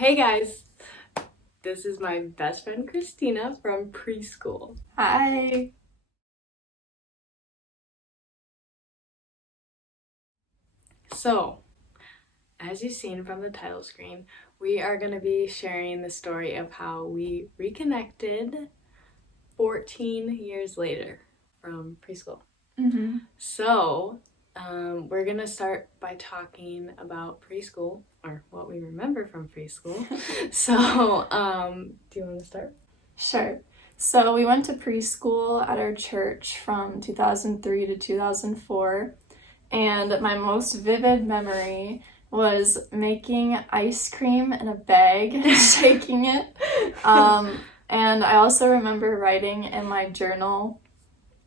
Hey guys, this is my best friend Christina from preschool. Hi. So, as you've seen from the title screen, we are going to be sharing the story of how we reconnected 14 years later from preschool. Mm-hmm. So, we're going to start by talking about preschool, or what we remember from preschool. So, do you want to start? Sure. So we went to preschool at our church from 2003 to 2004, and my most vivid memory was making ice cream in a bag and shaking it. And I also remember writing in my journal,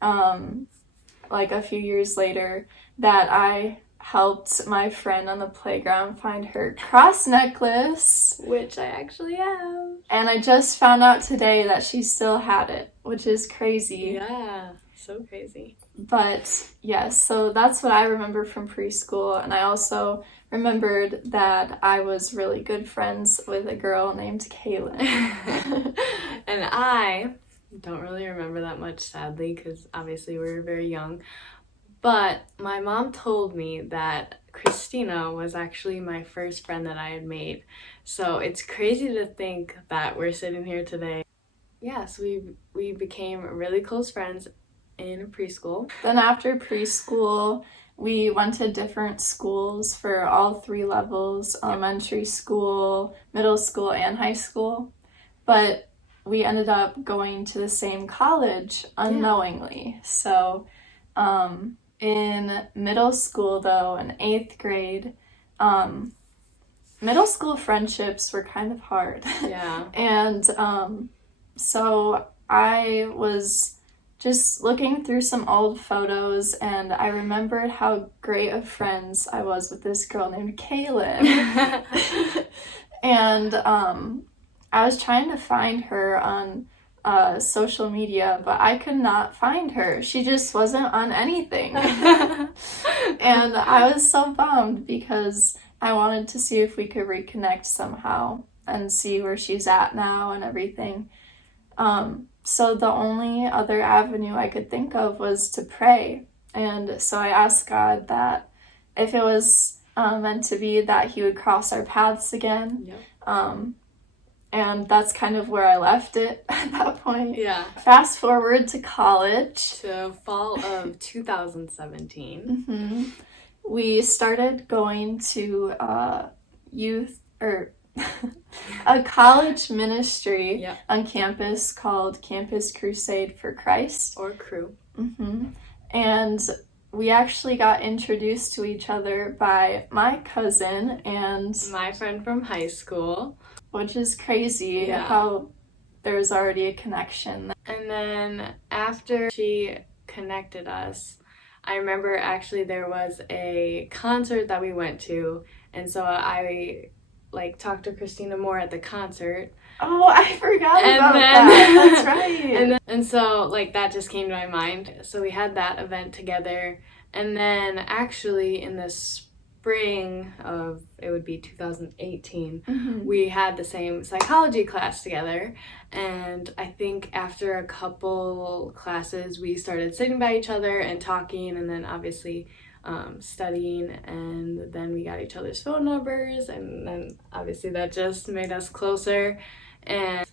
like a few years later, that I helped my friend on the playground find her cross necklace, Which I actually have. and I just found out today that she still had it, which is crazy. Yeah, so crazy. But yes, so that's what I remember from preschool, and I also remembered that I was really good friends with a girl named Kalin. And I don't really remember that much, sadly, because obviously we were very young. But my mom told me that Christina was actually my first friend that I had made. So it's crazy to think that we're sitting here today. Yes, we became really close friends in preschool. Then after preschool, we went to different schools for all three levels, elementary school, middle school, and high school. But we ended up going to the same college unknowingly. So in middle school, though, in 8th grade, middle school friendships were kind of hard. Yeah. And so I was just looking through some old photos, and I remembered how great of friends I was with this girl named Kalin. And I was trying to find her on social media, but I could not find her. She just wasn't on anything. And I was so bummed because I wanted to see if we could reconnect somehow and see where she's at now and everything. So the only other avenue I could think of was to pray. And so I asked God that if it was meant to be, that he would cross our paths again. Yep. And that's kind of where I left it at that point. Yeah. Fast forward to college. To fall of 2017. Mm-hmm. We started going to youth or a college ministry on campus called Campus Crusade for Christ. Or Crew. Mm-hmm. And we actually got introduced to each other by my cousin and my friend from high school. Which is crazy how there's already a connection. And then after she connected us, I remember actually there was a concert that we went to, and so I talked to Christina more at the concert. Oh, I forgot about that. That's right. And so that just came to my mind. So we had that event together, and then actually in the spring of, it would be 2018, we had the same psychology class together, and I think after a couple classes we started sitting by each other and talking, and then obviously studying, and then we got each other's phone numbers, and then obviously that just made us closer. And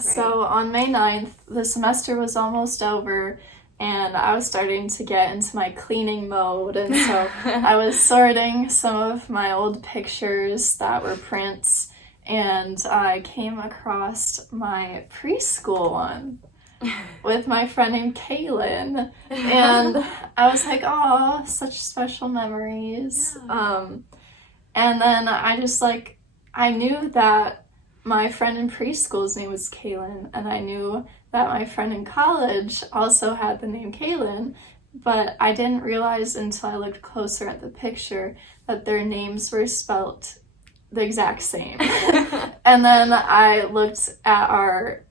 so on May 9th, the semester was almost over, and I was starting to get into my cleaning mode, and so I was sorting some of my old pictures that were prints, and I came across my preschool one with my friend named Kalin, and I was like, oh, such special memories. And then I just I knew that my friend in preschool's name was Kalin, and I knew that my friend in college also had the name Kalin, but I didn't realize until I looked closer at the picture that their names were spelt the exact same. And then I looked at our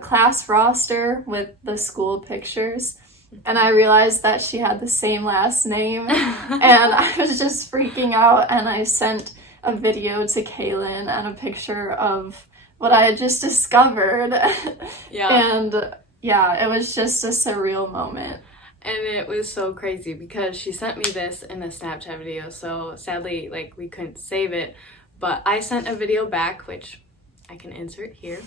class roster with the school pictures, and I realized that she had the same last name, and I was just freaking out, and I sent a video to Kalin and a picture of what I had just discovered. Yeah. And yeah, it was just a surreal moment. And it was so crazy because she sent me this in a Snapchat video, so sadly, like, we couldn't save it, but I sent a video back, which I can insert here.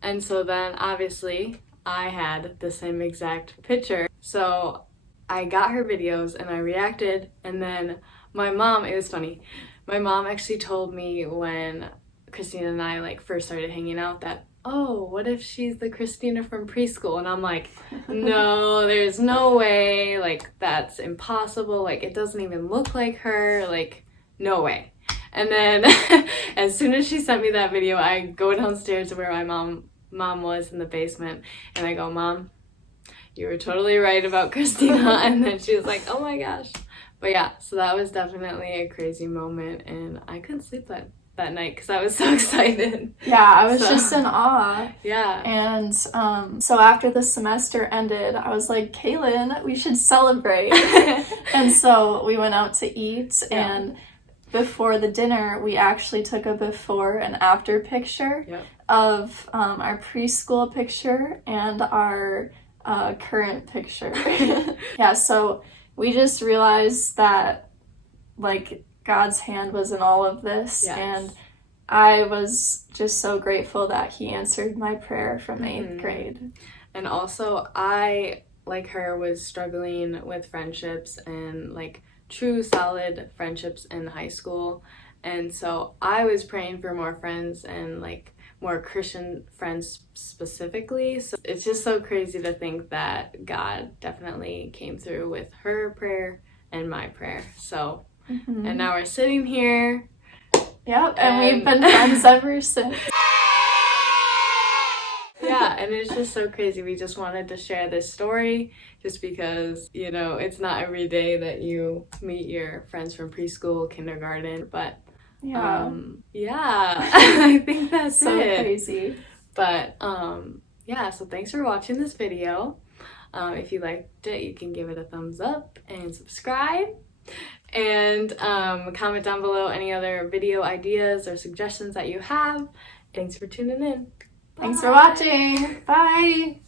And so then, obviously, I had the same exact picture. So I got her videos and I reacted, and then my mom, it was funny, my mom actually told me when Christina and I like first started hanging out that, oh, what if she's the Christina from preschool? And I'm like, no, there's no way, like, that's impossible, like, it doesn't even look like her, like, no way. And then as soon as she sent me that video, I go downstairs to where my mom was in the basement, and I go, Mom, you were totally right about Christina. And then she was like, oh my gosh. But yeah, so that was definitely a crazy moment, and I couldn't sleep that night because I was so excited. Yeah, I was just in awe. Yeah. And so after the semester ended, I was like, Kalin, we should celebrate. And so we went out to eat, and before the dinner, we actually took a before and after picture of our preschool picture and our current picture. Yeah, so we just realized that, like, God's hand was in all of this, and I was just so grateful that he answered my prayer from 8th grade. And also, I, like her, was struggling with friendships and, like, true solid friendships in high school, and so I was praying for more friends and, like, more Christian friends specifically. So it's just so crazy to think that God definitely came through with her prayer and my prayer. So and now we're sitting here. Yep, and we've been friends ever since. Yeah, and it's just so crazy. We just wanted to share this story just because, you know, it's not every day that you meet your friends from preschool, kindergarten, but yeah, I think that's so it. Crazy. But yeah, so thanks for watching this video. If you liked it, you can give it a thumbs up and subscribe. And comment down below any other video ideas or suggestions that you have. Thanks for tuning in. Thanks for watching. Bye.